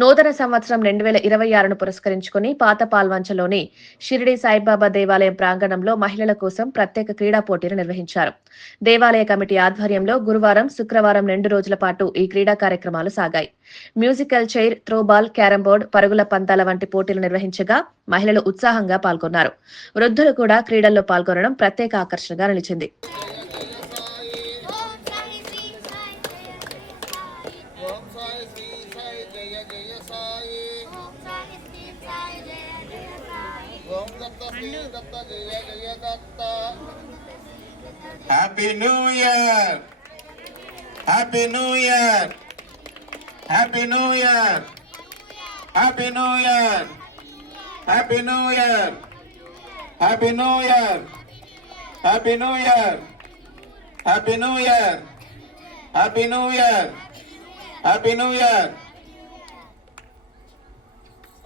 నూతన సంవత్సరం 2026ను పురస్కరించుకుని పాత పాల్వంచలోని షిరిడి సాయిబాబా దేవాలయం ప్రాంగణంలో మహిళల కోసం ప్రత్యేక క్రీడా పోటీలు నిర్వహించారు. దేవాలయ కమిటీ ఆధ్వర్యంలో గురువారం, శుక్రవారం 2 రోజుల పాటు ఈ క్రీడా కార్యక్రమాలు సాగాయి. మ్యూజికల్ చైర్, త్రోబాల్, క్యారంబోర్డ్, పరుగుల పంతాల వంటి పోటీలు నిర్వహించగా మహిళలు ఉత్సాహంగా పాల్గొన్నారు. వృద్ధులు కూడా క్రీడల్లో పాల్గొనడం ప్రత్యేక ఆకర్షణగా నిలిచింది. Happy New Year! Happy New Year! Happy New Year! Happy New Year! Happy New Year! Happy New Year! Happy New Year! Happy New Year! Happy New Year! Happy New Year!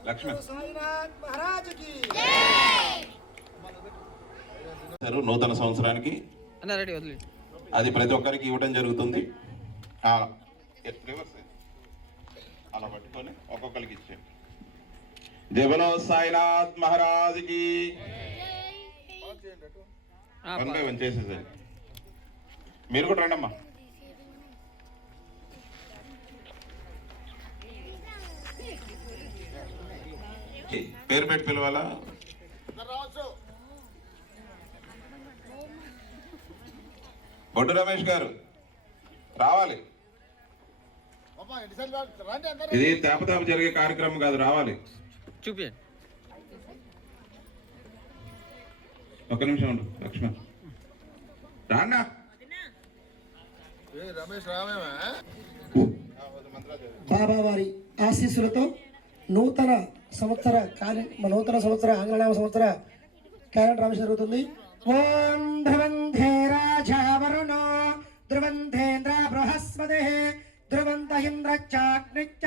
Laxman నూతన సంవత్సరానికి అది ప్రతి ఒక్కరికి ఇవ్వడం జరుగుతుంది. అలా పట్టుకొని ఒక్కొక్కరికి ఇచ్చే జై బలో సాయినాథ్ మహారాజ్కి. 1 by 1 చేసేసారి. మీరు కూడా రండమ్మా. పేరు పెట్టి పిలవాలా? బొడ్డు రమేష్ గారు రావాలి. ఇది తేపతాపు జరిగే కార్యక్రమం కాదు, రావాలి. చూపి ఒక్క నిమిషం ఉండు లక్ష్మణ్. రాన్నా బాబా వారి ఆశీస్సులతో నూతన సంవత్సర ఆంగ్లనామ సంవత్సర క్యాలెండర్ ఆవిష్కరణ జరుగుతుంది. ఓం ధ్రువంధే రాజా వరుణో ధ్రువంధేంద్ర బృహస్పతి ధ్రువంత ఇంద్ర చాగ్నిశ్చ